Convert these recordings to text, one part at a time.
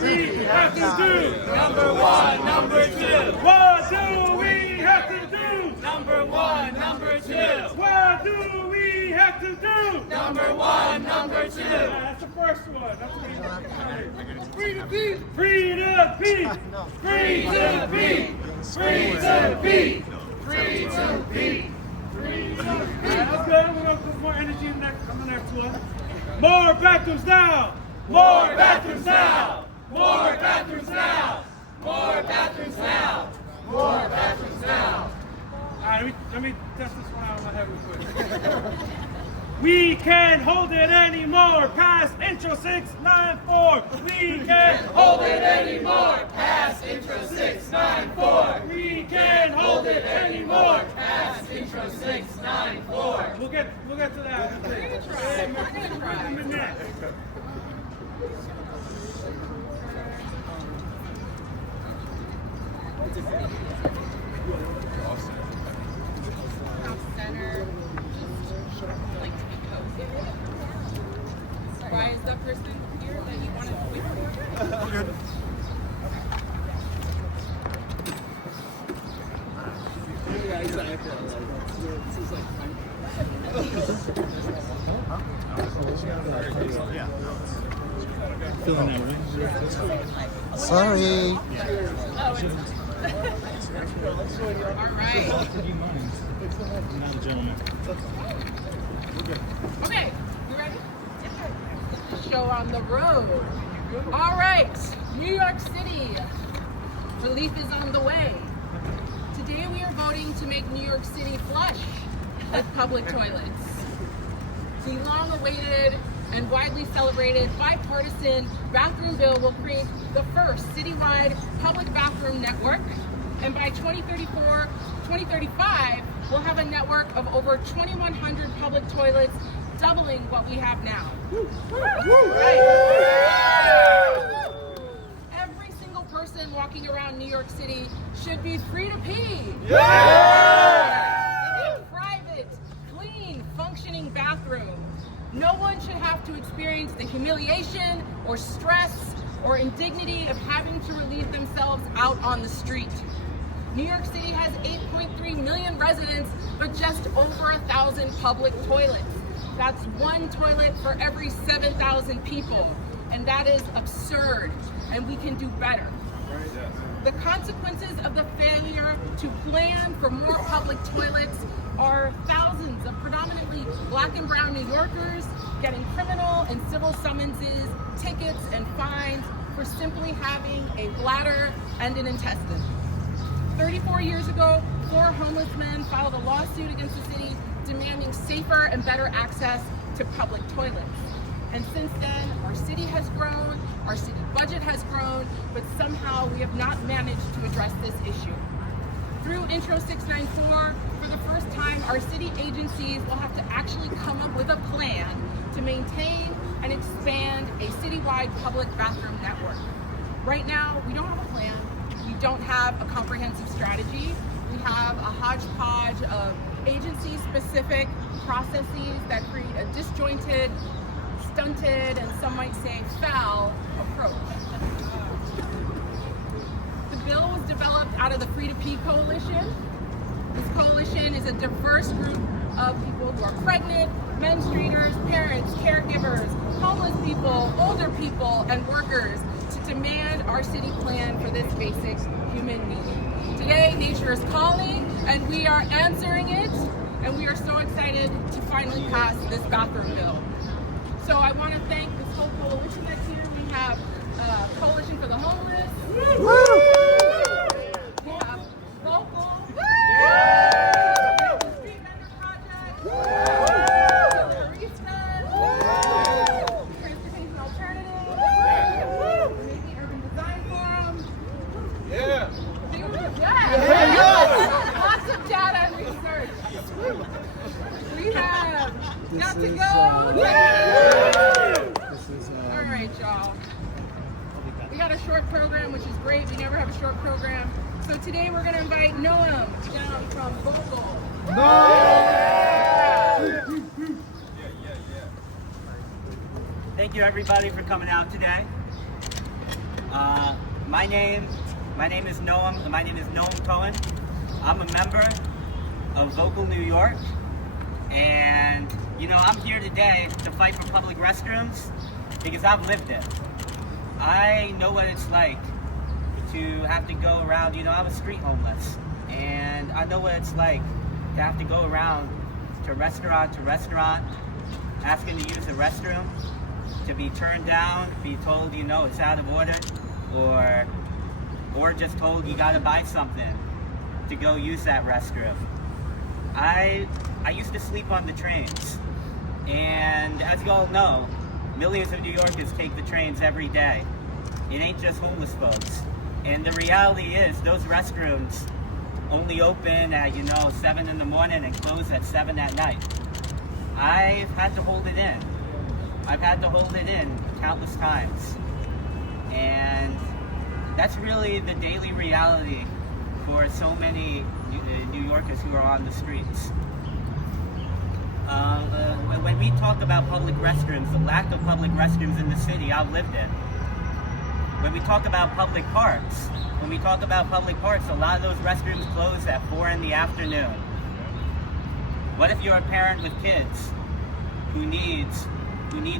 we have to do? Number one, number two. What do we have to do? Number one, number two. What do we have to do? Number one, number two. That's the first one. That's what we free to beat. Free to beat. Free to beat. Free to beat. Free to beat. That's good. We're going to put more energy in that coming there to us. More bathrooms now. More bathrooms now. More bathrooms now. More bathrooms now. More bathrooms now. All right, let me test this one out in my head real quick. We can't hold it anymore past intro 694. We can't Hold it anymore. Pass intro 694. We can't hold it anymore. Pass intro 694. We'll get to that. We're gonna try. We're gonna try. Center, like to be cozy. Why is that person here that you wanted to wait for? Good. Feeling that way? Sorry. All right. Not a gentleman. Okay, you ready? Show on the road. All right, New York City. Relief is on the way. Today we are voting to make New York City flush with public toilets. The long-awaited and widely celebrated bipartisan bathroom bill will create the first citywide public bathroom network, and by 2034, 2035, we'll have a network of over 2,100 public toilets, doubling what we have now. Right. Every single person walking around New York City should be free to pee. Private, clean, functioning bathroom. No one should have to experience the humiliation or stress or indignity of having to relieve themselves out on the street. New York City has 8.3 million residents, but just over 1,000 public toilets. That's one toilet for every 7,000 people, and that is absurd, and we can do better. The consequences of the failure to plan for more public toilets are thousands of predominantly Black and brown New Yorkers getting criminal and civil summonses, tickets, and fines for simply having a bladder and an intestine. 34 years ago, 4 homeless men filed a lawsuit against the city demanding safer and better access to public toilets. And since then, our city has grown, our city budget has grown, but somehow we have not managed to address this issue. Through Intro 694, for the first time, our city agencies will have to actually come up with a plan to maintain and expand a citywide public bathroom network. Right now, we don't have a plan. We don't have a comprehensive strategy. We have a hodgepodge of agency-specific processes that create a disjointed, stunted, and some might say foul approach. The bill was developed out of the Free to Pee Coalition. This coalition is a diverse group of people who are pregnant, menstruators, parents, caregivers, homeless people, older people, and workers to demand our city plan for this basic human need. Today, nature is calling, and we are answering it, and we are so excited to finally pass this bathroom bill. So I want to thank this whole coalition that's here. We have Coalition for the Homeless. We have Local. The Street Vendor Project. Baristas. Transportation Alternatives. Maybe Urban Design Forum. Yeah. Lots of data and research. We have got to go. All right, y'all. We got a short program, which is great. We never have a short program. So today we're going to invite Noam down from Vocal. Thank you everybody for coming out today. My name is Noam. My name is Noam Cohen. I'm a member of Vocal New York, and I'm here today to fight for public restrooms because I've lived it. I know what it's like to have to go around. I was street homeless, and I know what it's like to have to go around to restaurant asking to use the restroom, to be turned down, be told it's out of order, or just told you gotta buy something to go use that restroom. I used to sleep on the trains, and as you all know, millions of New Yorkers take the trains every day. It ain't just homeless folks. And the reality is those restrooms only open at 7 in the morning and close at 7 at night. I've had to hold it in. I've had to hold it in countless times. And that's really the daily reality for so many New Yorkers who are on the streets. When we talk about public restrooms, the lack of public restrooms in the city, I've lived it. When we talk about public parks, a lot of those restrooms close at 4 in the afternoon. What if you're a parent with kids who needs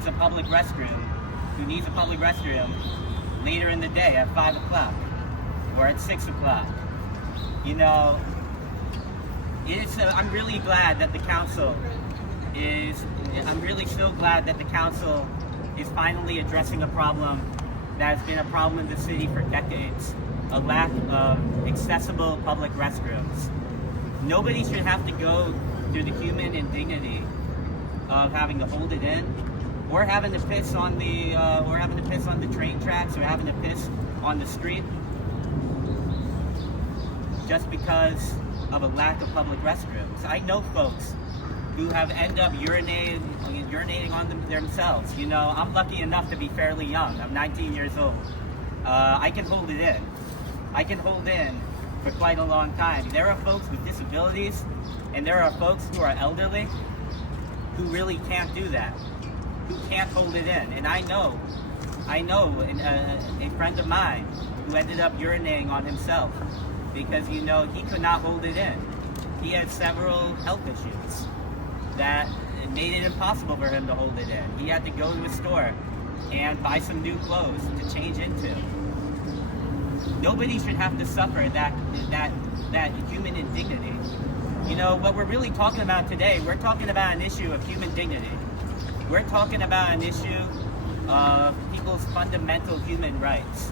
a public restroom, later in the day at 5 o'clock or at 6 o'clock? I'm really glad that the council is finally addressing a problem that has been a problem in the city for decades, a lack of accessible public restrooms. Nobody should have to go through the human indignity of having to hold it in, or having to piss on the train tracks, or having to piss on the street, just because of a lack of public restrooms. I know folks who have ended up urinating on themselves. I'm lucky enough to be fairly young. I'm 19 years old. I can hold it in. I can hold in for quite a long time. There are folks with disabilities, and there are folks who are elderly who really can't do that, who can't hold it in. And I know a friend of mine who ended up urinating on himself because, he could not hold it in. He had several health issues that made it impossible for him to hold it in. He had to go to a store and buy some new clothes to change into. Nobody should have to suffer that human indignity. What we're really talking about today, we're talking about an issue of human dignity. We're talking about an issue of people's fundamental human rights.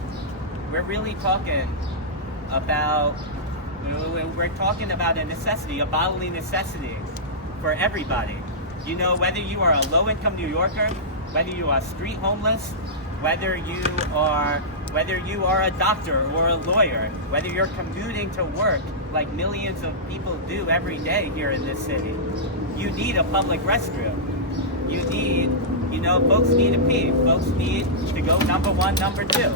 We're really talking about a necessity, a bodily necessity for everybody. Whether you are a low-income New Yorker, whether you are street homeless, whether you are a doctor or a lawyer, whether you're commuting to work like millions of people do every day here in this city, you need a public restroom. Folks need to pee. Folks need to go number one, number two.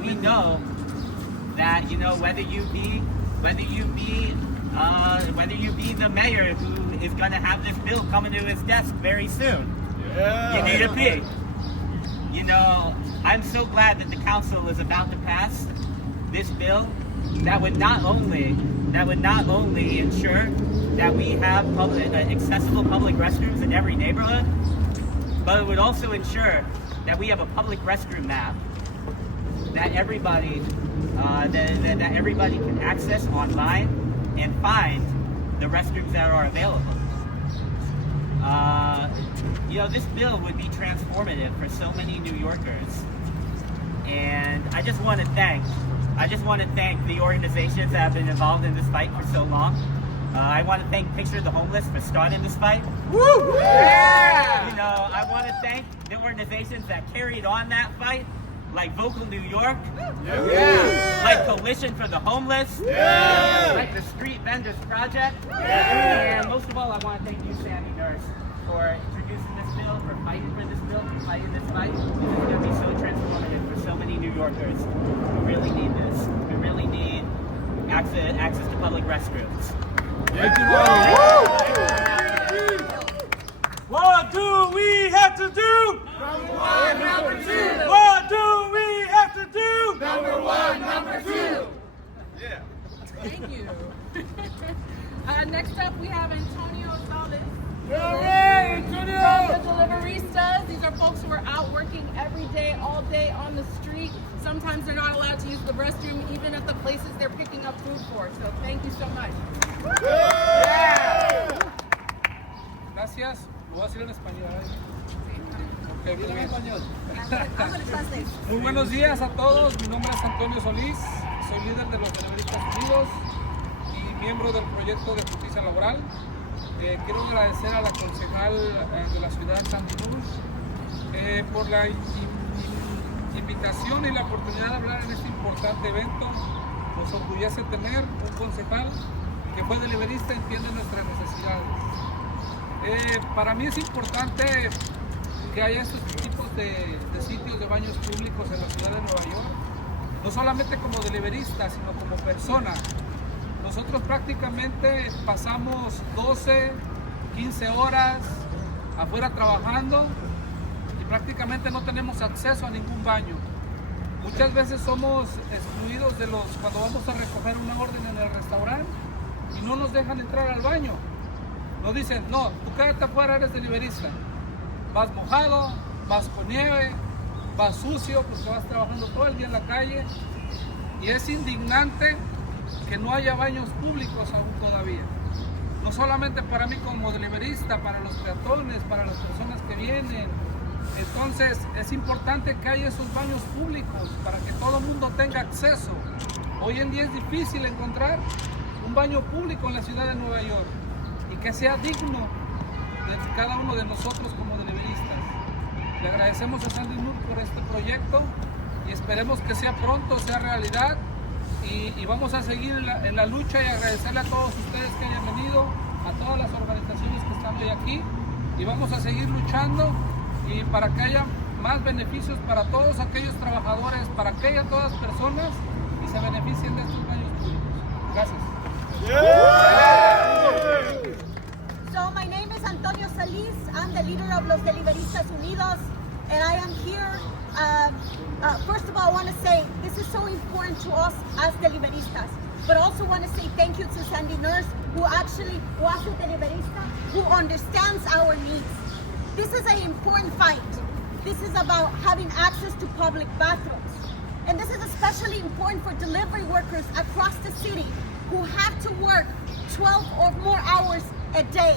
We know that, whether you be the mayor who is going to have this bill coming to his desk very soon, you need to pee. I'm so glad that the council is about to pass this bill that would not only ensure that we have accessible public restrooms in every neighborhood, but it would also ensure that we have a public restroom map that everybody can access online and find the restrooms that are available. This bill would be transformative for so many New Yorkers, and I just want to thank the organizations that have been involved in this fight for so long. I want to thank Picture the Homeless for starting this fight. Woo! Yeah! I want to thank the organizations that carried on that fight, like Vocal New York, like Coalition for the Homeless, like the Street Vendors Project, and most of all, I want to thank you, Sandy Nurse, for introducing this bill, for fighting for this bill, for fighting this fight. This is going to be so transformative for so many New Yorkers who really need this. We really need access to public restrooms. What do we have to do? Number one, number two. What do we have one, number two. Thank you. Next up, we have Antonio Salles. From the Deliveristas. These are folks who are out working every day, all day on the street. Sometimes they're not allowed to use the restroom, even at the places they're picking up food for. So thank you so much. Gracias. Lo voy a decir en español. Okay, muy bien. Muy buenos días a todos. Mi nombre es Antonio Solís. Soy líder de los Deliveristas Unidos y miembro del proyecto de justicia laboral. Quiero agradecer a la concejal de la ciudad de San Luis por la invitación y la oportunidad de hablar en este importante evento. Nos orgullece tener un concejal que fue deliverista y entiende nuestras necesidades. Para mí es importante que haya estos tipos de sitios de baños públicos en la ciudad de Nueva York, no solamente como deliverista, sino como persona. Nosotros prácticamente pasamos 12, 15 horas afuera trabajando y prácticamente no tenemos acceso a ningún baño. Muchas veces somos excluidos cuando vamos a recoger una orden en el restaurante y no nos dejan entrar al baño. Nos dicen, no, tú quédate afuera, eres deliverista. Vas mojado, vas con nieve, vas sucio porque vas trabajando todo el día en la calle. Y es indignante que no haya baños públicos aún todavía. No solamente para mí como deliverista, para los peatones, para las personas que vienen. Entonces es importante que haya esos baños públicos para que todo el mundo tenga acceso. Hoy en día es difícil encontrar un baño público en la ciudad de Nueva York y que sea digno de cada uno de nosotros como deliveristas. Le agradecemos a Sandy Nur por este proyecto y esperemos que sea pronto, sea realidad. Y vamos a seguir en la lucha y agradecerle a todos ustedes que hayan venido, a todas las organizaciones que están hoy aquí, y vamos a seguir luchando y para que haya más beneficios para todos aquellos trabajadores, para que haya todas personas y se beneficien de estos baños públicos. Gracias. So my name is Antonio Salís. I'm the leader of Los Deliveristas Unidos, and I am here. First of all, I want to say this is so important to us as deliveristas, but also want to say thank you to Sandy Nurse, who actually was a deliverista, who understands our needs. This is an important fight. This is about having access to public bathrooms. And this is especially important for delivery workers across the city who have to work 12 or more hours a day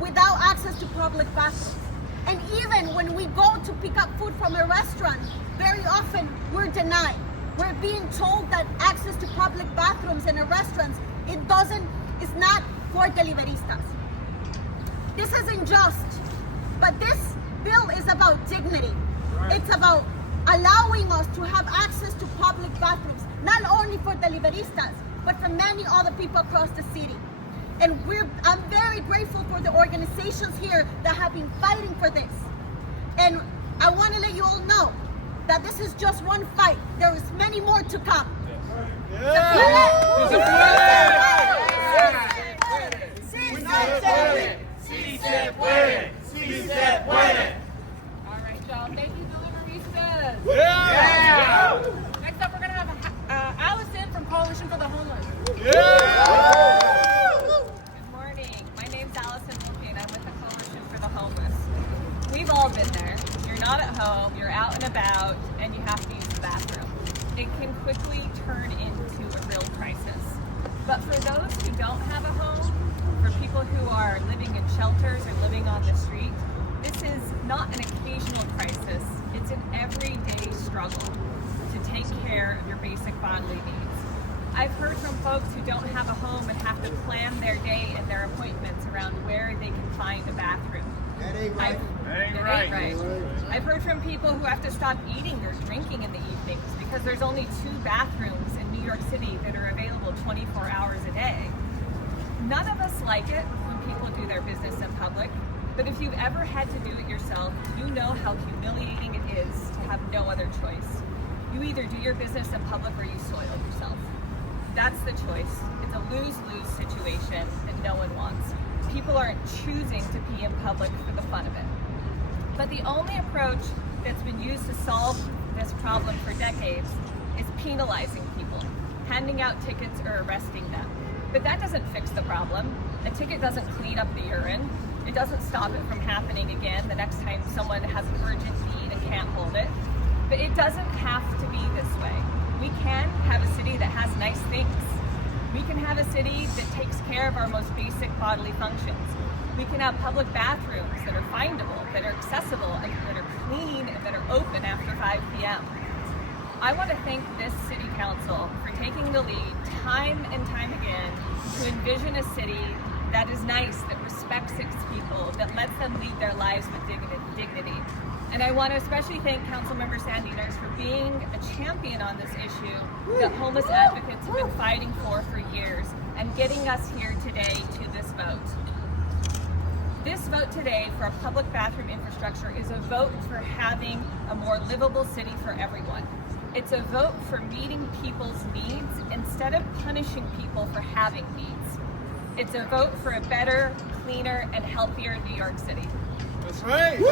without access to public bathrooms. And even when we go to pick up food from a restaurant, very often we're denied. We're being told that access to public bathrooms in a restaurant, it's not for deliveristas. This is unjust, but this bill is about dignity. Right. It's about allowing us to have access to public bathrooms, not only for deliveristas, but for many other people across the city. And I'm very grateful for the organizations here that have been fighting for this. And I want to let you all know that this is just one fight. There is many more to come. All right, y'all. Thank you, Deliveristas. Yeah. Next up, we're going to have Allison from Coalition for the Homeless. Good morning. My name's Allison Wolke, and I'm with the Coalition for the Homeless. We've all been there. You're not at home, you're out and about, and you have to use the bathroom. It can quickly turn into a real crisis. But for those who don't have a home, for people who are living in shelters or living on the street, this is not an occasional crisis. It's an everyday struggle to take care of your basic bodily needs. I've heard from folks who don't have a home and have to plan their day and their appointments around where they can find a bathroom. That ain't right. I've heard from people who have to stop eating or drinking in the evenings because there's only 2 bathrooms in New York City that are available 24 hours a day. None of us like it when people do their business in public, but if you've ever had to do it yourself, you know how humiliating it is to have no other choice. You either do your business in public or you soil yourself. That's the choice. It's a lose-lose situation that no one wants. People aren't choosing to pee in public for the fun of it. But the only approach that's been used to solve this problem for decades is penalizing people, handing out tickets or arresting them. But that doesn't fix the problem. A ticket doesn't clean up the urine. It doesn't stop it from happening again the next time someone has an urgent need and can't hold it. But it doesn't have to be this way. We can have a city that has nice things. We can have a city that takes care of our most basic bodily functions. We can have public bathrooms that are findable, that are accessible, and that are clean, and that are open after 5 p.m. I want to thank this city council for taking the lead time and time again to envision a city that is nice, that respects its people, that lets them lead their lives with dignity. And I want to especially thank Councilmember Sandy Nurse for being a champion on this issue that homeless advocates have been fighting for years and getting us here today to this vote. This vote today for a public bathroom infrastructure is a vote for having a more livable city for everyone. It's a vote for meeting people's needs instead of punishing people for having needs. It's a vote for a better, cleaner, and healthier New York City. That's right. When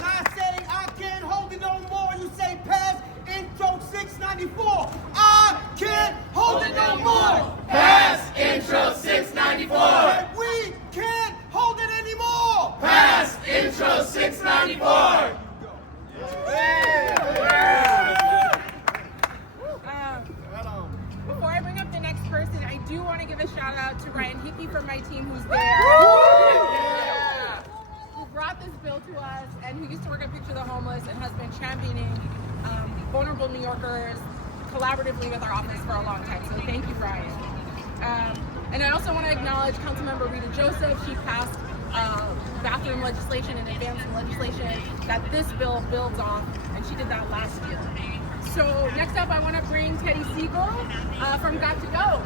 I say I can't hold it no more, you say pass intro 694. I can't hold it no more. Pass intro 694. We can't hold it anymore. Pass intro 694. Before I bring up the next person, I do want to give a shout out to Ryan Hickey from my team who's there. Who brought this bill to us and who used to work at Picture the Homeless and has been championing vulnerable New Yorkers collaboratively with our office for a long time. So thank you, Ryan. And I also want to acknowledge Councilmember Rita Joseph. She passed bathroom legislation and advancing legislation that this bill builds off, and she did that last year. So next up, I want to bring Teddy Siegel from Got to Go.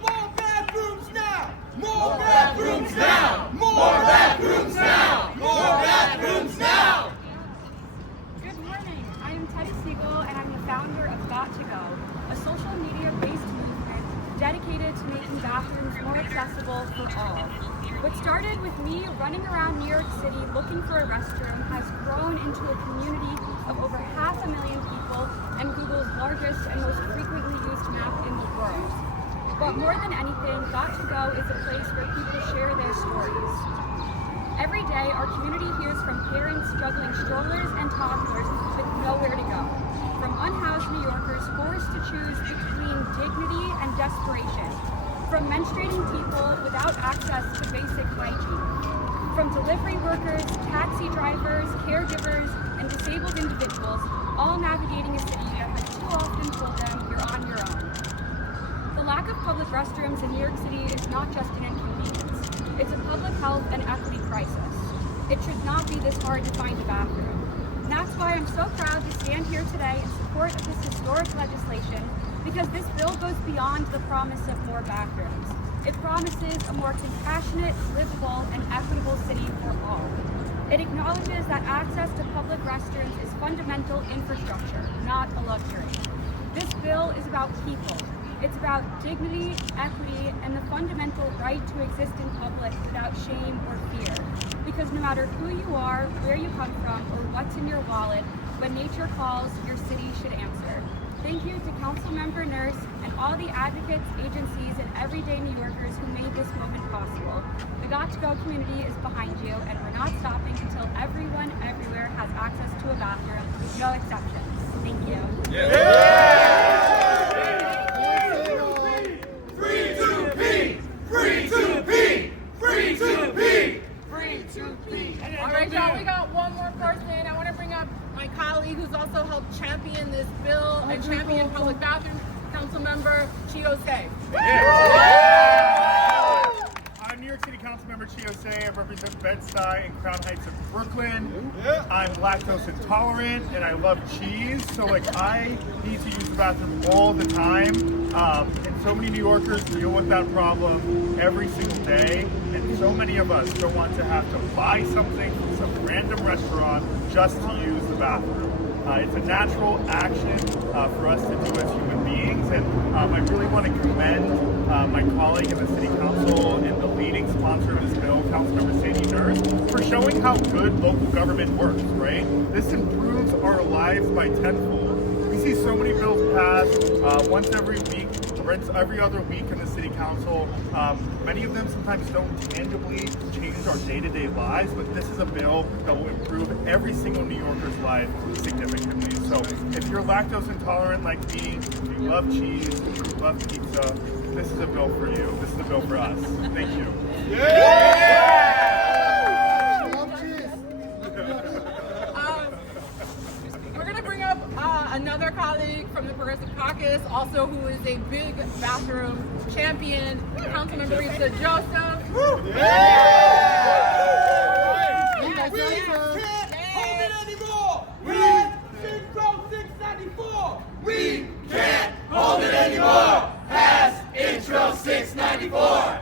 More bathrooms now. More bathrooms now. More bathrooms now. More bathrooms now. Good morning. I am Teddy Siegel, and I'm the founder of Got to Go, a social media-based movement dedicated to making bathrooms more accessible for all. What started with me running around New York City looking for a restroom has grown into a community of over 500,000 people and Google's largest and most frequently used map in the world. But more than anything, Got to Go is a place where people share their stories. Every day, our community hears from parents juggling strollers and toddlers with nowhere to go, from unhoused New Yorkers forced to choose between dignity and desperation, from menstruating people without access to basic hygiene, from delivery workers, taxi drivers, caregivers, and disabled individuals, all navigating a city that has too often told them you're on your own. The lack of public restrooms in New York City is not just an inconvenience. It's a public health and equity crisis. It should not be this hard to find a bathroom. And that's why I'm so proud to stand here today in support of this historic legislation, because this bill goes beyond the promise of more bathrooms. It promises a more compassionate, livable, and equitable city for all. It acknowledges that access to public restrooms is fundamental infrastructure, not a luxury. This bill is about people. It's about dignity, equity, and the fundamental right to exist in public without shame or fear. Because no matter who you are, where you come from, or what's in your wallet, when nature calls, your city should answer. Thank you to Councilmember Nurse and all the advocates, agencies, and everyday New Yorkers who made this moment possible. The Got to Go community is behind you, and we're not stopping until everyone everywhere has access to a bathroom, no exceptions. Thank you. Free to pee. Free to pee. Free to pee. Free to pee. All right, y'all, we got one more person. I want to bring up my colleague who's also helped champion this bill and champion public bathrooms, Councilmember Chiose. I'm New York City Councilmember Chiose. I represent Bed-Stuy and Crown Heights of Brooklyn. I'm lactose intolerant and I love cheese, so I need to use the bathroom all the time. And so many New Yorkers deal with that problem every single day, and so many of us don't want to have to buy something from some random restaurant just to use the bathroom. It's a natural action for us to do as human beings, and I really want to commend my colleague in the City Council and the leading sponsor of this bill, Councilmember Sandy Nurse. Members for showing how good local government works, right? This improves our lives by tenfold. We see so many bills passed once every week, every other week in the city council. Many of them sometimes don't tangibly change our day-to-day lives, but this is a bill that will improve every single New Yorker's life significantly. So if you're lactose intolerant like me, if you love cheese, if you love pizza, this is a bill for you. This is a bill for us. Thank you. We're going to bring up another colleague from the Progressive Caucus, also who is a big bathroom champion, Councilmember Mr. Joseph. We can't hold it anymore. Red Intro 694. We can't hold it anymore. Pass Intro 694.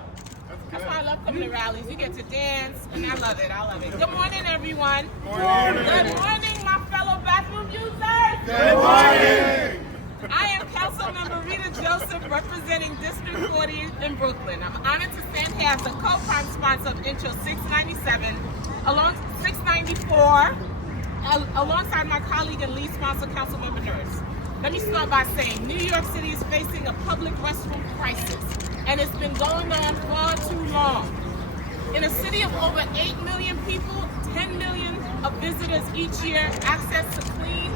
That's why I love coming to rallies. You get to dance, and I love it. I love it. Good morning, everyone. Good morning. Good morning, my fellow bathroom users. Good morning. I am Councilmember Rita Joseph, representing District 40 in Brooklyn. I'm honored to stand here as the co-prime sponsor of Intro 697, 694, alongside my colleague and lead sponsor, Councilmember Nurse. Let me start by saying New York City is facing a public restroom crisis, and it's been going on far too long. In a city of over 8 million people, 10 million of visitors each year, access to clean,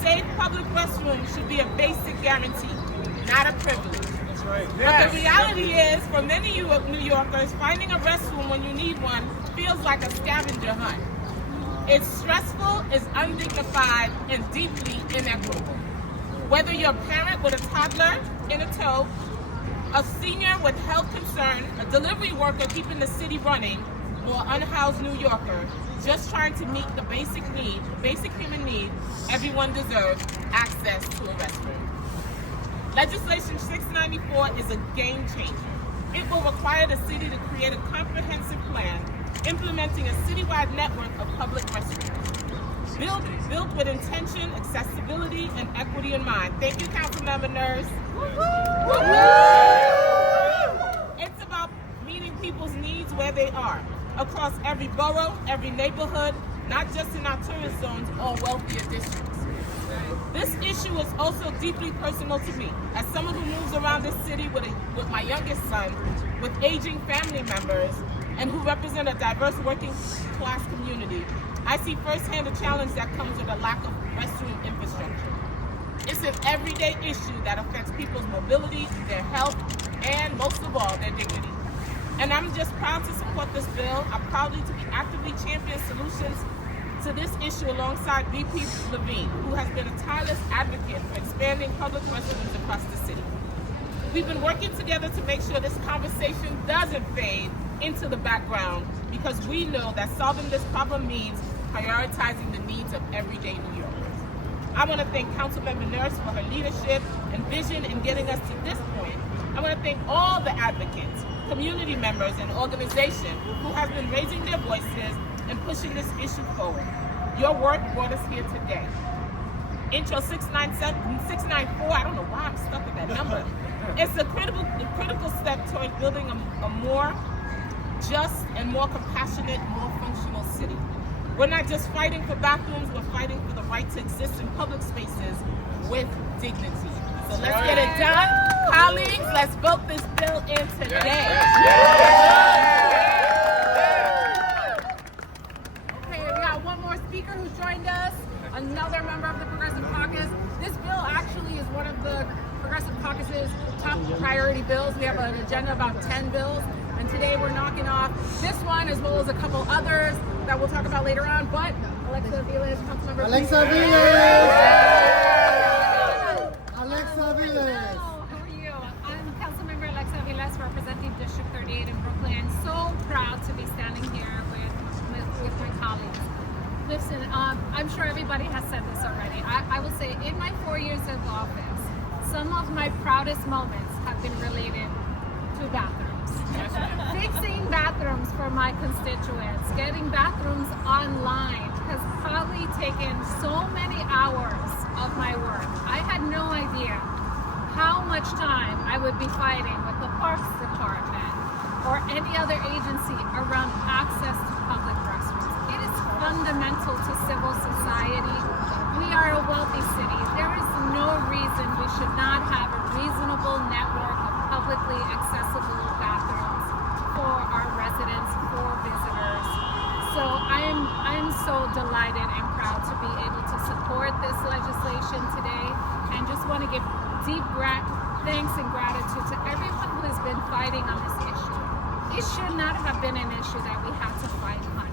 safe public restrooms should be a basic guarantee, not a privilege. That's right. But the reality is, for many New Yorkers, finding a restroom when you need one feels like a scavenger hunt. It's stressful, it's undignified, and deeply inequitable. Whether you're a parent with a toddler in a tow, a senior with health concern, a delivery worker keeping the city running, or an unhoused New Yorker just trying to meet the basic human need, everyone deserves access to a restroom. Legislation 694 is a game changer. It will require the city to create a comprehensive plan implementing a citywide network of public restrooms. Built with intention, accessibility, and equity in mind. Thank you, Councilmember Nurse. It's about meeting people's needs where they are, across every borough, every neighborhood, not just in our tourist zones or wealthier districts. This issue is also deeply personal to me, as someone who moves around this city with my youngest son, with aging family members, and who represent a diverse working class community. I see firsthand the challenge that comes with a lack of restroom infrastructure. It's an everyday issue that affects people's mobility, their health, and most of all, their dignity. And I'm just proud to support this bill. I'm proud to be actively championing solutions to this issue alongside VP Levine, who has been a tireless advocate for expanding public restrooms across the city. We've been working together to make sure this conversation doesn't fade into the background, because we know that solving this problem means prioritizing the needs of everyday New Yorkers. I want to thank Councilmember Nurse for her leadership and vision in getting us to this point. I want to thank all the advocates, community members, and organizations who have been raising their voices and pushing this issue forward. Your work brought us here today. Intro 694, I don't know why I'm stuck with that number. It's a critical step toward building a more just and more compassionate, more functional city. We're not just fighting for bathrooms, we're fighting for the right to exist in public spaces with dignity. So let's get it done. Colleagues, let's vote this bill in today. Okay, we got one more speaker who's joined us, another member of the Progressive Caucus. This bill actually is one of the Progressive Caucus's top priority bills. We have an agenda of about 10 bills. And today we're knocking off this one as well as a couple others that we'll talk about later on. But Alexa Viles, Councilmember. Alexa Viles! Alexa Viles! Hello, how are you? I'm Councilmember Alexa Viles, representing District 38 in Brooklyn. So proud to be standing here with my colleagues. Listen, I'm sure everybody has said this already. I will say in my 4 years of office, some of my proudest moments have been related to bathrooms. Fixing bathrooms for my constituents, getting bathrooms online has probably taken so many hours of my work. I had no idea how much time I would be fighting with the Parks Department or any other agency around access to public fundamental to civil society. We are a wealthy city. There is no reason we should not have a reasonable network of publicly accessible bathrooms for our residents, for visitors. So I am so delighted and proud to be able to support this legislation today, and just want to give deep thanks and gratitude to everyone who has been fighting on this issue. It should not have been an issue that we had to fight on.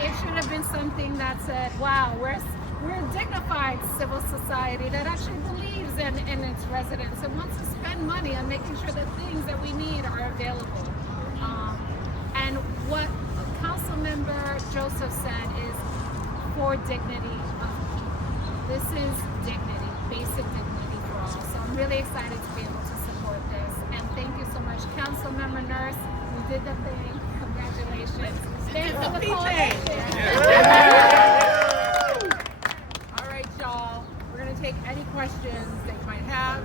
It should have been something that said, wow, we're a dignified civil society that actually believes in its residents and wants to spend money on making sure that things that we need are available. And what Councilmember Joseph said is for dignity. This is dignity, basic dignity for all. So I'm really excited to be able to support this. And thank you so much, Councilmember Nurse. You did the thing. Congratulations. Stand for the coalition. All right, y'all. We're going to take any questions that you might have.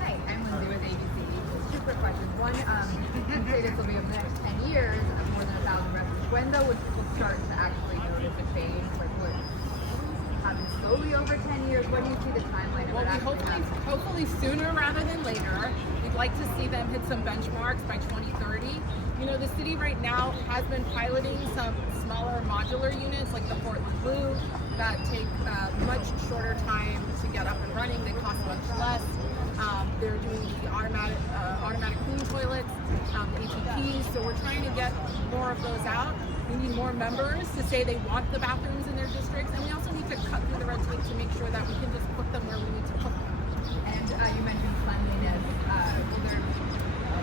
Hi, I'm Lindsay with ABC. Two quick questions. One, you say this will be over the next 10 years, more than 1,000 residents. When though would people start to actually notice a change? Like what happens slowly over 10 years? What do you see the timeline of it actually happening? Hopefully sooner rather than later. We'd like to see them hit some benchmarks by 2030. You know, the city right now has been piloting some smaller modular units like the Portland Blue that take much shorter time to get up and running. They cost much less. They're doing the automatic clean toilets, the ATPs. So we're trying to get more of those out. We need more members to say they want the bathrooms in their districts, and we also need to cut through the red tape to make sure that we can just put them where we need to put them. And you mentioned cleanliness.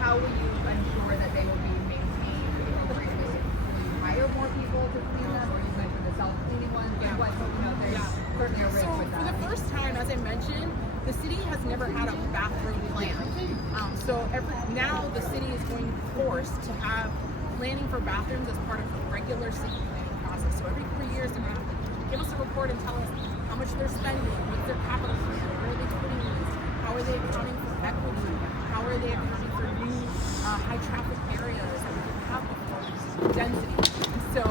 How will you ensure that they will be maintained appropriately? Will you hire more people to clean them, or you mentioned the self-cleaning ones? Yeah. What, there's certainly a risk with that. For the first time, as I mentioned, the city has never had a bathroom plan. Now the city is going to be forced to have planning for bathrooms as part of the regular city planning process. So every 3 years, they're going to have to give us a report and tell us how much they're spending, what's their capital plan, where are they putting these, how are they accounting for equity, how are they accounting for new high traffic areas that we didn't have before, density. So,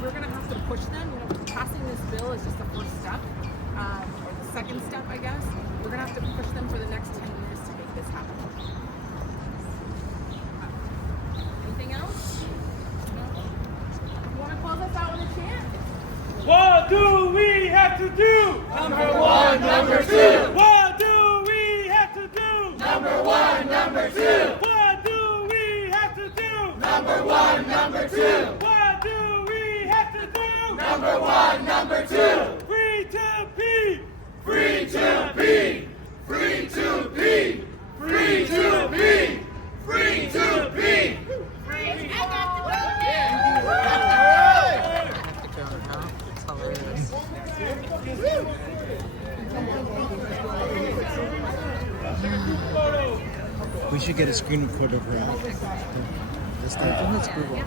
we're going to have to push them. Passing this bill is just the first step, or the second step, I guess. We're going to have to push them for the next 10 years to make this happen. Anything else? You want to close us out with a chant? What do we have to do? Number one, number two. What do we have to do? Number one, number two. What do we have to do? Number one, number two. What do we have to do? Number one, number two. Free to pee. Free to pee. Free to pee. Free to pee. Free to pee. We should get a screen recorder of her. This thing. Let's Google.